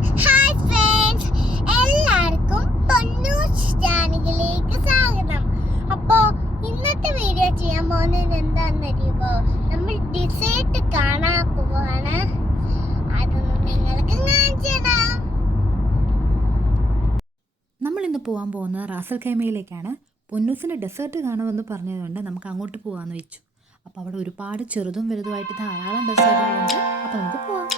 Hi friends, എല്ലാവർക്കും പൊന്നൂസ് ചാനലിലേക്ക് സ്വാഗതം. അപ്പോൾ ഇന്നത്തെ വീഡിയോ ചെയ്യാൻ പോകുന്നത് എന്താണെന്നറിയുമോ? നമ്മൾ ഡിസേർട്ട് കാണാൻ പോവാണ്. അതൊന്ന് നിങ്ങൾക്ക് കാണിച്ചു തരാം. നമ്മൾ ഇന്ന് പോകാൻ പോകുന്നത് റാസൽ ഖൈമയിലേക്കാണ്. പൊന്നൂസിൻ്റെ ഡെസേർട്ട് കാണുമെന്ന് പറഞ്ഞതുകൊണ്ട് നമുക്ക് അങ്ങോട്ട് പോകാമെന്ന് വെച്ചു. അപ്പോൾ അവിടെ ഒരുപാട് ചെറുതും വലുതുമായിട്ട് ധാരാളം ഡെസേർട്ടുകളുണ്ട്. അപ്പോൾ നമുക്ക് പോകാം.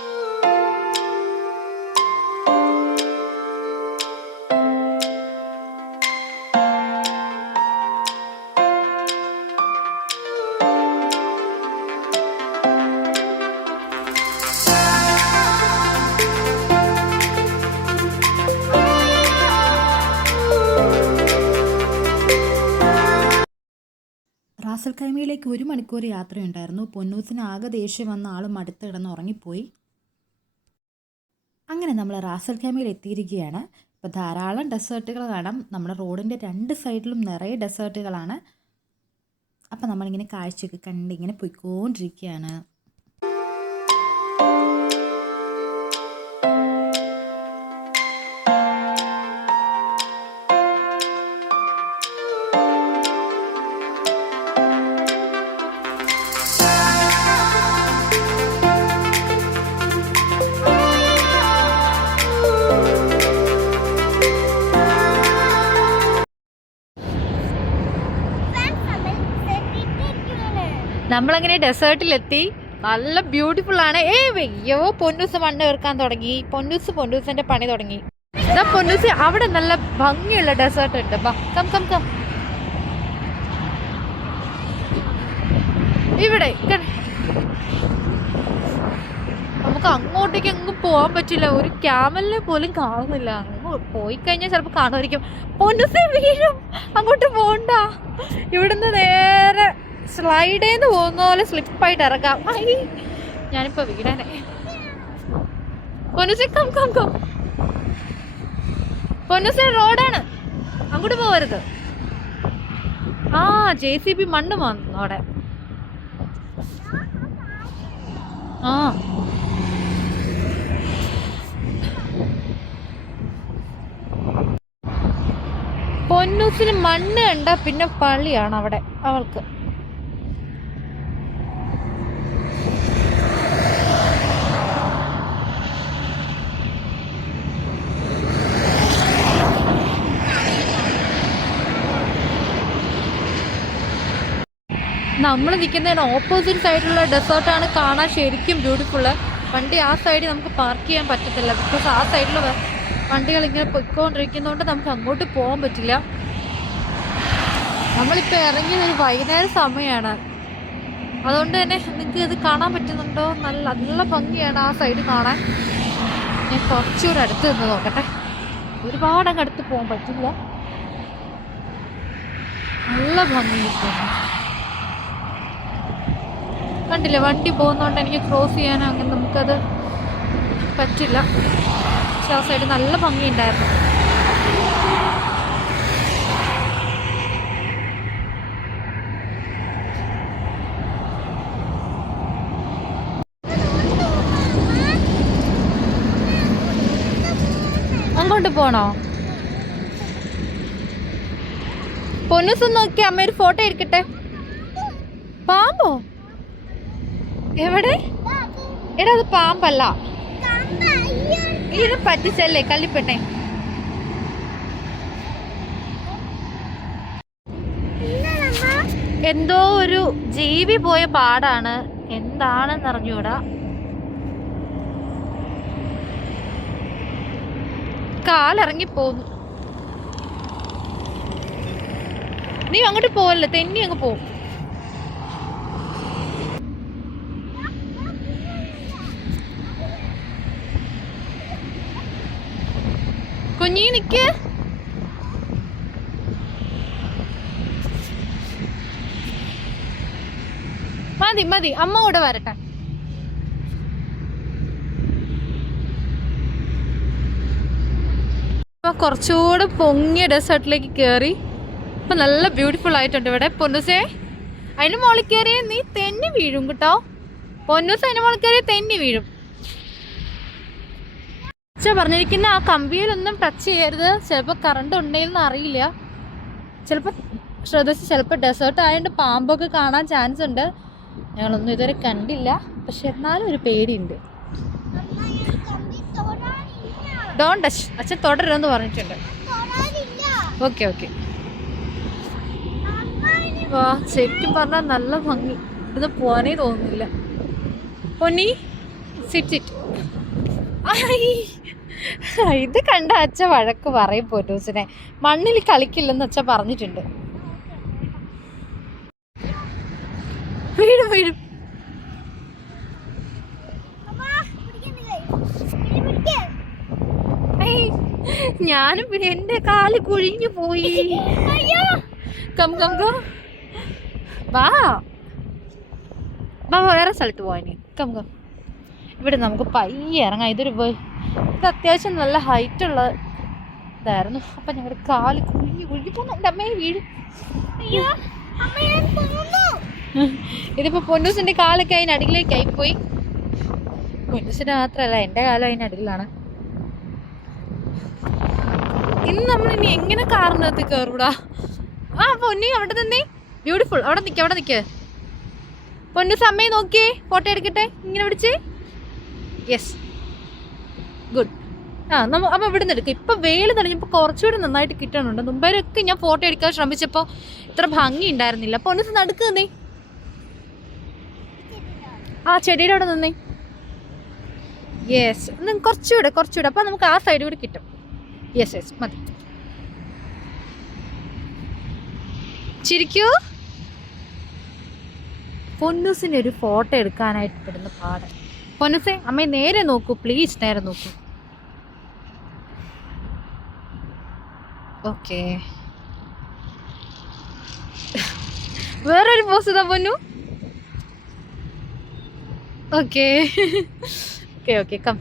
റാസൽ ഖൈമയിലേക്ക് 1 മണിക്കൂർ യാത്രയുണ്ടായിരുന്നു. പൊന്നൂസിന് ആകെ ദേഷ്യം വന്ന ആളും അടുത്ത് കിടന്ന് ഉറങ്ങിപ്പോയി. അങ്ങനെ നമ്മൾ റാസൽ ഖൈമയിൽ എത്തിയിരിക്കുകയാണ്. ഇപ്പോൾ ധാരാളം ഡെസേർട്ടുകൾ കാണാം. നമ്മുടെ റോഡിൻ്റെ 2 സൈഡിലും നിറയെ ഡെസേർട്ടുകളാണ്. അപ്പം നമ്മളിങ്ങനെ കാഴ്ചയൊക്കെ കണ്ട് ഇങ്ങനെ പോയിക്കൊണ്ടിരിക്കുകയാണ്. നമ്മളങ്ങനെ ഡെസേർട്ടിലെത്തി. നല്ല ബ്യൂട്ടിഫുൾ ആണ്. അയ്യോ, പൊന്നൂസ് മണ്ണ് വെറുക്കാൻ തുടങ്ങി. പൊന്നൂസിന്റെ പണി തുടങ്ങി. ഇതാ പൊന്നൂസ്, അവിടെ നല്ല ഭംഗിയുള്ള ഡെസേർട്ട് ഉണ്ട്. Come come come. ഇവിടെ നമുക്ക് അങ്ങോട്ടേക്ക് എങ്ങും പോകാൻ പറ്റില്ല. ഒരു ക്യാമലിനെ പോലും കാണുന്നില്ല. അങ്ങ് പോയി കഴിഞ്ഞാൽ ചിലപ്പോൾ കാണുമായിരിക്കും. പൊന്നൂസ് വീഴും. അങ്ങോട്ട് പോകണ്ട. ഇവിടുന്ന് നേരെ സ്ലൈഡ് ചെയ്ത് പോകുന്ന പോലെ സ്ലിപ്പായിട്ട് ഇറങ്ങാം. ഞാനിപ്പോ വീടാനെ. പൊന്നൂസെ കം കം കം. പൊന്നൂസെ റോഡാണ്, അങ്ങോട്ട് പോകരുത്. JCB മണ്ണ് വന്നു അവിടെ. പൊന്നൂസിന് മണ്ണ് കണ്ട പിന്നെ പള്ളിയാണ് അവിടെ അവൾക്ക്. നമ്മൾ നിൽക്കുന്നതിന് ഓപ്പോസിറ്റ് സൈഡിലുള്ള ഡെസേർട്ടാണ് കാണാൻ ശരിക്കും ബ്യൂട്ടിഫുള്ള്. വണ്ടി ആ സൈഡിൽ നമുക്ക് പാർക്ക് ചെയ്യാൻ പറ്റത്തില്ല. ബിക്കോസ് ആ സൈഡിൽ വണ്ടികൾ ഇങ്ങനെ പൊയ്ക്കൊണ്ടിരിക്കുന്നതുകൊണ്ട് നമുക്ക് അങ്ങോട്ട് പോകാൻ പറ്റില്ല. നമ്മളിപ്പോൾ ഇറങ്ങിയത് ഒരു വൈകുന്നേര സമയമാണ്. അതുകൊണ്ട് തന്നെ നിങ്ങൾക്ക് ഇത് കാണാൻ പറ്റുന്നുണ്ടോ? നല്ല ഭംഗിയാണ് ആ സൈഡ് കാണാൻ. ഞാൻ കുറച്ചുകൂടെ അടുത്ത് നിന്ന് നോക്കട്ടെ. ഒരുപാട് അങ്ങ് അടുത്ത് പോകാൻ പറ്റില്ല. നല്ല ഭംഗിയാണ്. കണ്ടില്ലേ, വണ്ടി പോകുന്നതുകൊണ്ട് എനിക്ക് ക്രോസ് ചെയ്യാനോ അങ്ങനെ നമുക്കത് പറ്റില്ല. പക്ഷെ ആ സൈഡ് നല്ല ഭംഗിയുണ്ടായിരുന്നു. അങ്ങോട്ട് പോണോ? പൊന്നൂസ് നോക്കി, അമ്മ ഒരു ഫോട്ടോ എടുക്കട്ടെ. പാമ്പോ? എവിടെ? എടാ, അത് പാമ്പല്ല. ഇതിനെ പറ്റിച്ചല്ലേ കള്ളിപ്പെട്ടെ. എന്തോ ഒരു ജീവി പോയ പാടാണ്. എന്താണെന്ന് അറിഞ്ഞൂടാ. കാലിറങ്ങിപ്പോന്നു. നീ അങ്ങോട്ട് പോവല്ലേ, തെന്നി അങ്ങ് പോവും. കുഞ്ഞി നിക്ക്. മതി, അമ്മ കൂടെ വരട്ടെ. കുറച്ചുകൂടെ പൊങ്ങിയ ഡെസേർട്ടിലേക്ക് കയറി. ഇപ്പൊ നല്ല ബ്യൂട്ടിഫുൾ ആയിട്ടുണ്ട് ഇവിടെ. പൊന്നൂസേ, അതിന് മുകളിൽ കയറിയ നീ തെന്നി വീഴും കേട്ടോ. പൊന്നൂസ് അതിന് മുകളിൽ കയറിയ തെന്നി വീഴും. അച്ഛ പറഞ്ഞിരിക്കുന്ന ആ കമ്പിയിലൊന്നും ടച്ച് ചെയ്യരുത്, ചിലപ്പോൾ കറണ്ട് ഉണ്ടെന്ന് അറിയില്ല, ചിലപ്പോൾ ശ്രദ്ധിച്ച്, ചിലപ്പോൾ ഡെസേർട്ട് ആയതുകൊണ്ട് പാമ്പൊക്കെ കാണാൻ ചാൻസ് ഉണ്ട്. ഞങ്ങളൊന്നും ഇതുവരെ കണ്ടില്ല, പക്ഷെ എന്നാലും ഒരു പേടിയുണ്ട്. ഡോൺ ടച്ച്, അച്ഛൻ തുടരുതെന്ന് പറഞ്ഞിട്ടുണ്ട്. Okay okay. വാ, ശരിക്കും പറഞ്ഞാൽ നല്ല ഭംഗി, ഇവിടുന്ന് പോകാനേ തോന്നുന്നില്ല. പൊന്നി സിറ്റ് സിറ്റ്. ഇത് കണ്ട അച്ഛ വഴക്ക് പറയും പൊന്നൂസിനെ, മണ്ണിൽ കളിക്കില്ലെന്ന് അച്ഛ പറഞ്ഞിട്ടുണ്ട്. വീഴും വീഴും. ഞാനും പിന്നെ എന്റെ കാല് കുഴിഞ്ഞു പോയി. കം കം കം, വാ വാ, വേറെ സ്ഥലത്ത് പോവാനി. കം കം, ഇവിടെ നമുക്ക് പയ്യെ ഇറങ്ങാം. ഇത് അത്യാവശ്യം നല്ല ഹൈറ്റ് ഉള്ള ഇതായിരുന്നു. അപ്പൊ ഞങ്ങളുടെ കാല് കുഴിഞ്ഞു പോകുന്നു. എൻ്റെ അമ്മയെ വീഴും. ഇതിപ്പോ പൊന്നൂസിന്റെ കാലൊക്കെ അതിന് അടിയിലേക്കായി പോയി. പൊന്നൂസിന്റെ മാത്രല്ല, എൻ്റെ കാലം അതിന് അടിയിലാണ്. ഇന്ന് നമ്മൾ ഇനി എങ്ങനെ കാറിനകത്ത് കയറൂടാ? ആ പൊന്നി അവിടെ നിന്നേ, ബ്യൂട്ടിഫുൾ. അവിടെ നിൽക്ക്. പൊന്നൂസ് അമ്മയെ നോക്കിയേ, ഫോട്ടോ എടുക്കട്ടെ, ഇങ്ങനെ പിടിച്ചേ. Yes, good. അപ്പൊ ഇവിടെ നിന്ന് എടുക്കാം. ഇപ്പൊ വെയില് തെളിഞ്ഞപ്പോൾ കുറച്ചുകൂടി നന്നായിട്ട് കിട്ടുന്നുണ്ട്. മുമ്പേരൊക്കെ ഞാൻ ഫോട്ടോ എടുക്കാൻ ശ്രമിച്ചപ്പോൾ ഇത്ര ഭംഗി ഉണ്ടായിരുന്നില്ല. പൊന്നൂസ് നടുക്ക് നിന്നേ, ആ ചെടിയുടെ അവിടെ നിന്നേ. യെസ്, കുറച്ചുകൂടെ അപ്പൊ നമുക്ക് ആ സൈഡ് കൂടി കിട്ടും. യെസ് യെസ്, മതി. ചിരിക്കൂ. പൊന്നൂസിന്റെ ഒരു ഫോട്ടോ എടുക്കാനായിട്ട് പെടുന്ന പാട്. പൊന്നൂസേ, അമ്മയെ നേരെ നോക്കൂ പ്ലീസ്, നേരെ നോക്കൂ. ഓക്കെ, വേറൊരു പോസ് ഇതാ പൊന്നു. Okay okay okay, come.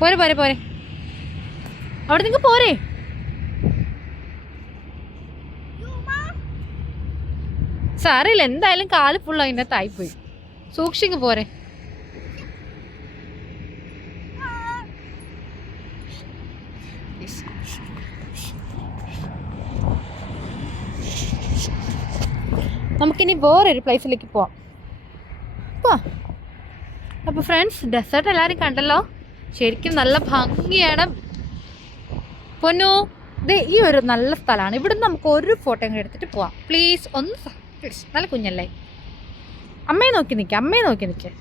പോരെ അവിടെ നിങ്ങൾക്ക് പോരെ. സാരമില്ല, എന്തായാലും കാല് ഫുൾ അതിനകത്തായിപ്പോയി. സൂക്ഷിക്ക്, പോരെ. നമുക്കിനി വേറൊരു പ്ലേസിലേക്ക് പോവാം. അപ്പോൾ ഫ്രണ്ട്സ്, ഡെസേർട്ട് എല്ലാവരും കണ്ടല്ലോ. ശരിക്കും നല്ല ഭംഗിയാണ്. പൊന്നു, ഈ ഒരു നല്ല സ്ഥലമാണ്. ഇവിടുന്ന് നമുക്ക് ഒരു ഫോട്ടോ കൂടെ എടുത്തിട്ട് പോവാം. പ്ലീസ് പ്ലീസ്, നല്ല കുഞ്ഞല്ലേ. അമ്മയെ നോക്കി നിൽക്കുക.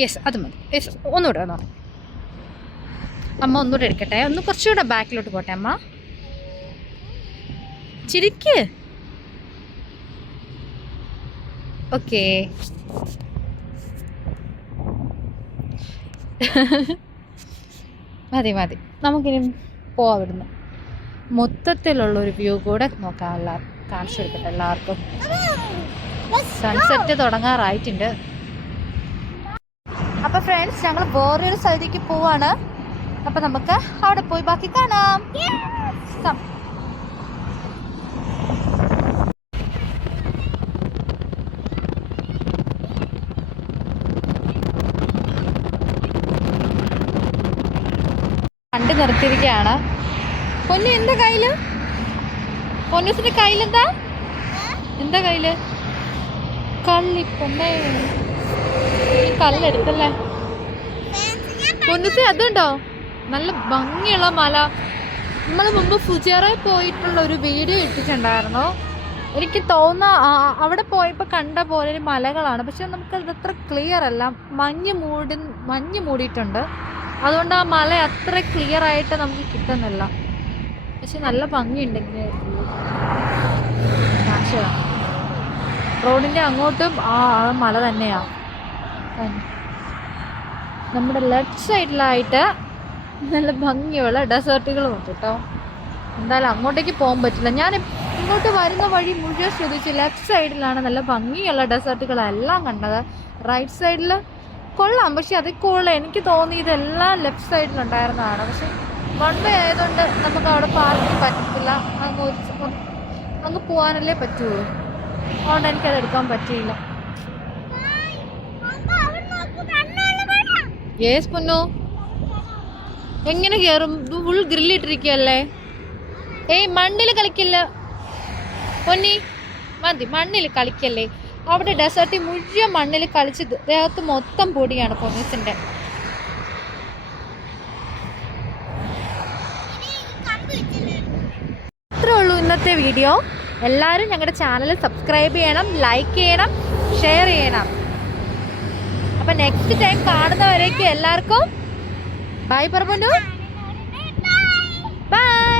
യെസ്, അത് മതി. യെസ്, ഒന്നുകൂടെ അമ്മ ഒന്നുകൂടെ എടുക്കട്ടെ. കുറച്ചുകൂടെ ബാക്കിലോട്ട് പോട്ടെ അമ്മ. ചിരിക്ക്. ഓക്കെ. മതി. നമുക്കിനി പോവാം ഇവിടുന്ന്. മൊത്തത്തിലുള്ളൊരു വ്യൂ കൂടെ നോക്കാം, കാണിച്ചു കൊടുക്കട്ടെ എല്ലാവർക്കും. സൺസെറ്റ് തുടങ്ങാറായിട്ടുണ്ട്. അപ്പൊ ഫ്രണ്ട്സ്, ഞങ്ങൾ വേറൊരു സ്ഥലത്തേക്ക് പോവാണ്. അപ്പൊ നമുക്ക് അവിടെ പോയി ബാക്കി കാണാം. വണ്ടി നിർത്തിയിരിക്കുകയാണ്. പൊന്നു, എന്താ കയ്യില്? പൊന്നൂസിന്റെ കയ്യിലെന്താ? കയ്യില് കള്ളിപ്പൊന്നേ, കല്ലെടുത്തല്ലേ പൊന്നൂസി? അതുണ്ടോ നല്ല ഭംഗിയുള്ള മല. നമ്മൾ മുമ്പ് ഫുജിയറയിൽ പോയിട്ടുള്ള ഒരു വീഡിയോ ഇട്ടിട്ടുണ്ടായിരുന്നു. എനിക്ക് തോന്നുന്ന അവിടെ പോയപ്പോൾ കണ്ട പോലെ ഒരു മലകളാണ്, പക്ഷെ നമുക്കത് അത്ര ക്ലിയർ അല്ല. മഞ്ഞ് മൂടിയിട്ടുണ്ട്, അതുകൊണ്ട് ആ മല അത്ര ക്ലിയർ ആയിട്ട് നമുക്ക് കിട്ടുന്നില്ല. പക്ഷെ നല്ല ഭംഗിയുണ്ടെങ്കിൽ റോഡിൻ്റെ അങ്ങോട്ടും ആ മല തന്നെയാണ്. നമ്മുടെ ലെഫ്റ്റ് സൈഡിലായിട്ട് നല്ല ഭംഗിയുള്ള ഡെസേർട്ടുകളും ഉണ്ട് കേട്ടോ. എന്തായാലും അങ്ങോട്ടേക്ക് പോകാൻ പറ്റില്ല. ഞാൻ ഇങ്ങോട്ട് വരുന്ന വഴി മുഴുവൻ ശ്രദ്ധിച്ച് ലെഫ്റ്റ് സൈഡിലാണ് നല്ല ഭംഗിയുള്ള ഡെസേർട്ടുകളെല്ലാം കണ്ടത്. റൈറ്റ് സൈഡിൽ കൊള്ളാം, പക്ഷെ അതിൽ കൂടുതൽ എനിക്ക് തോന്നി ഇതെല്ലാം ലെഫ്റ്റ് സൈഡിലുണ്ടായിരുന്നതാണ്. പക്ഷെ വൺ വേ ആയതുകൊണ്ട് നമുക്ക് അവിടെ പാർക്കിംഗ് പറ്റത്തില്ല. അങ്ങ് പോകാനല്ലേ പറ്റുള്ളൂ, അതുകൊണ്ട് എനിക്കത് എടുക്കാൻ പറ്റിയില്ല. യേസ് പൊന്നു, എങ്ങനെ കേറും? ഫുൾ ഗ്രില്ലിട്ടിരിക്കല്ലേ. ഏയ് മണ്ണിൽ കളിക്കില്ല പൊന്നി, മതി മണ്ണിൽ കളിക്കല്ലേ. അവിടെ ഡെസേർട്ടിൽ മുഴുവൻ മണ്ണിൽ കളിച്ച് ദേഹത്ത് മൊത്തം പൊടിയാണ് പൊന്നൂസിന്റെ. അത്രേ ഉള്ളൂ ഇന്നത്തെ വീഡിയോ. എല്ലാവരും ഞങ്ങളുടെ ചാനൽ സബ്സ്ക്രൈബ് ചെയ്യണം, ലൈക്ക് ചെയ്യണം, ഷെയർ ചെയ്യണം. അപ്പം നെക്സ്റ്റ് ടൈം കാണുന്നവരേക്കും എല്ലാവർക്കും ബൈ പറഞ്ഞു. ബൈ.